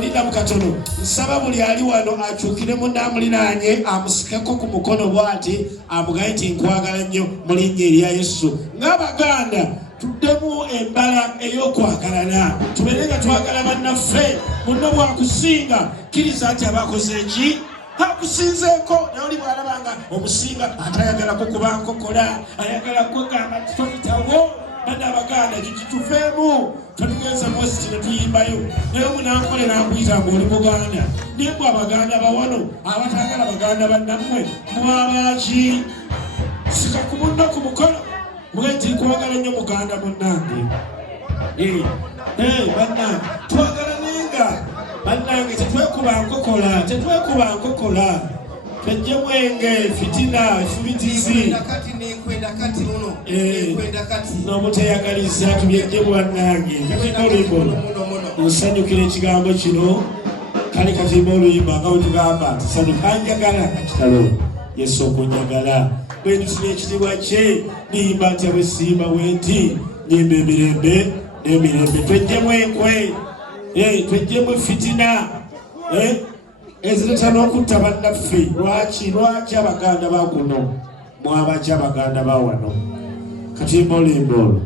linda mukatono nsaba buli ali wano akyukire munamulinaanye amusikeko ku mukono bwati amugaye nti nkwagala nnyo mu linnya erya Yesu. Ng'Abaganda tuddemu embala ey'okwagalana tubeere nga twagala bannaffe. Munno bwakusinga kkiriza nti abakoze eki akusinzeeko naye oli bw'alabanga omusinga atayagalako kuba nkokola ayagala kwegamba toyitawo. Bana Abaganda kituveemu tuligenza mwezi kino tuyimbayo naye munankole nakuyita ng'oli Buganda naye bwe Abaganda bawano abatagala Baganda bannammwe mwabaki sika ku munno ku mukono mweti kwagala nnyo Muganda munnange. Bannange twagalanenga bannange tetwekuba nkokola Tejje mwenge fitina fibitizi n'obuteyagaliza tubyejje bwannange oluyimba nsanyukira ekigambo kino kale katimba oluyimba nga wetugamba tusanyuka njagala kitalo Yesu okunjagala bwentusira ekitibwa kye niyimba ntya bwe simba bwenti nyimba emirembe n'emirembe twejjemu enkwe twejjemu fitina ezireta n'okutta bannaffe. Lwaki Abaganda ba kuno mwabaki Abaganda ba wano katimba oluyimba olwo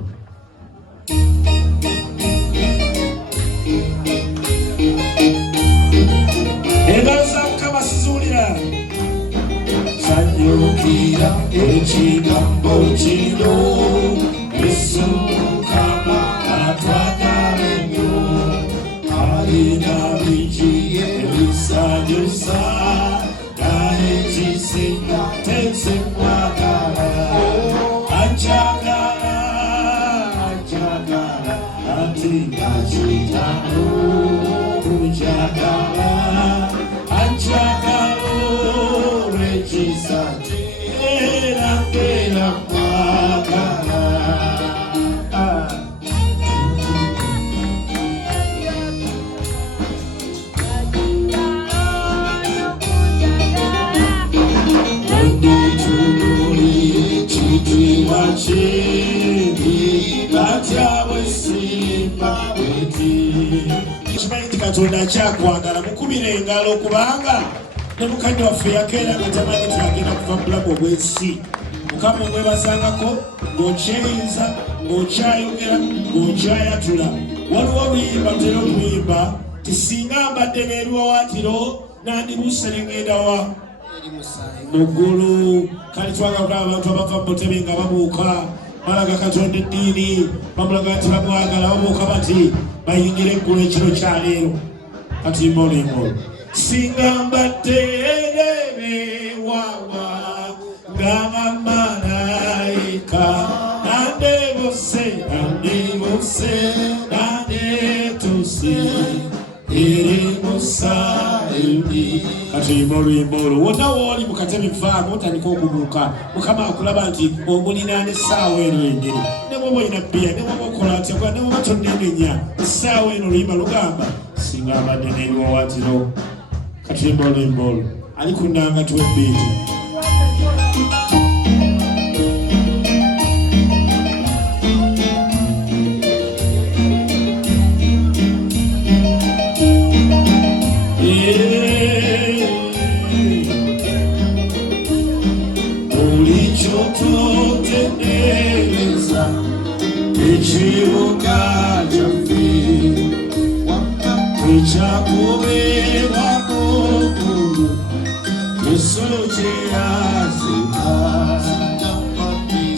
ebaza Mukama sizuulira sanyukira ekigambo kino Yesu Mukama atwagala nnyo alina biki ebisanyusa naye kisinga tesemwagala anjagala ati akitano kunjagala anjagala olw'ekisa era mwagala. Kimanyi Katonda akyakwagala mukubire engalo kubanga ne mukadde waffe yakeera nga tamanyi nti agenda kuva mu bulamu obw'ensi. Mukama omwebazangako ng'okyeyinza ng'okyayogera ng'okyayatula. Waliwo oluyimba tutera okuyimba ti singa mbadde n'ebiwawaatiro nandibuuse ne ngenda wa muggulu. Kale twagala abantu abava mu butebe nga babuuka balaga Katonda eddiini bamulaga nti bamwagala babuuka bati bayingire eggulu ekiro kyaleero. Katimba oluyimba olwo singa mbadde nebewawa ng'abamalayika nandebose nandetuse eri musayuni. Katimba oluyimba olwo wonna wooli mu katebe vaamu otandika okubuuka. Mukama akulaba nti omulinaana essaawa eno engeri ne bwoba olina bbiya ne bwoba okola atya ne bwoba tonnenenya essaawa eno oluyimba lugamba singa mbadde n'ebiwawaatiro. Katimba oluyimba olwo ali ku nnanga twebbiiti. Ulichotutengeneza ekibuga kyaffe ekyakubibwa Mukulu Yesu kye yazika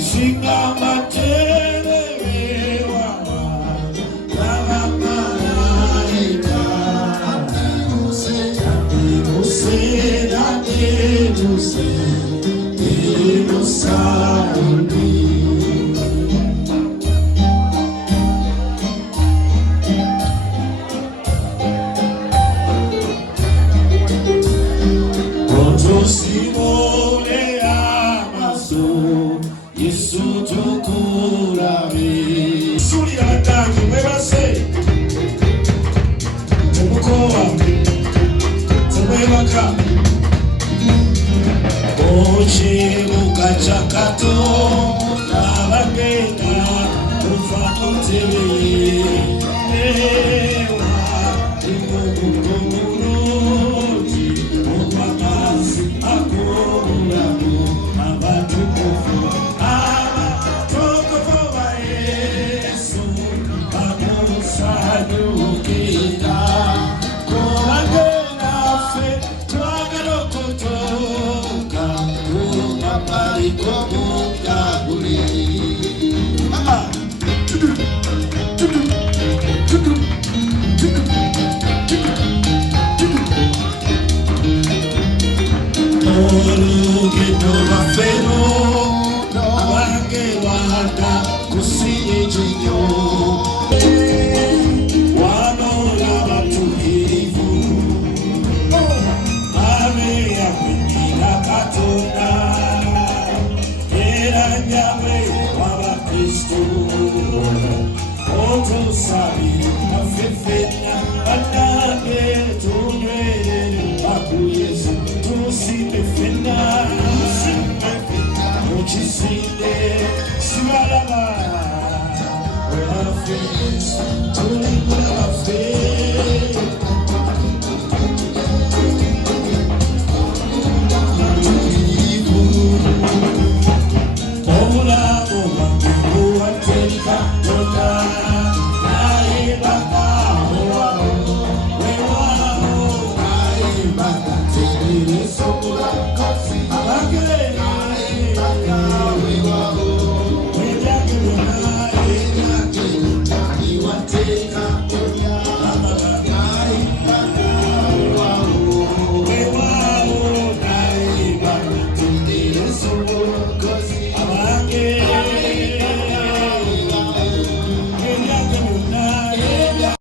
singa mbadde nebewawa ng'abamalayika nandibuse eri musayuni. Otusimule amaso Yesu tukulabe. Sulira batangi mwebase temukowa temwebaka okibuga kya Katonda bagenda kuva ku ntebe ewa omulungi ogw'amazzi ag'obulamu abatukuvu abatukuvu ba Yesu bamusanyukira kubanga naffe twagala okutuuka ku mabbali g'omugga guli. Olugendo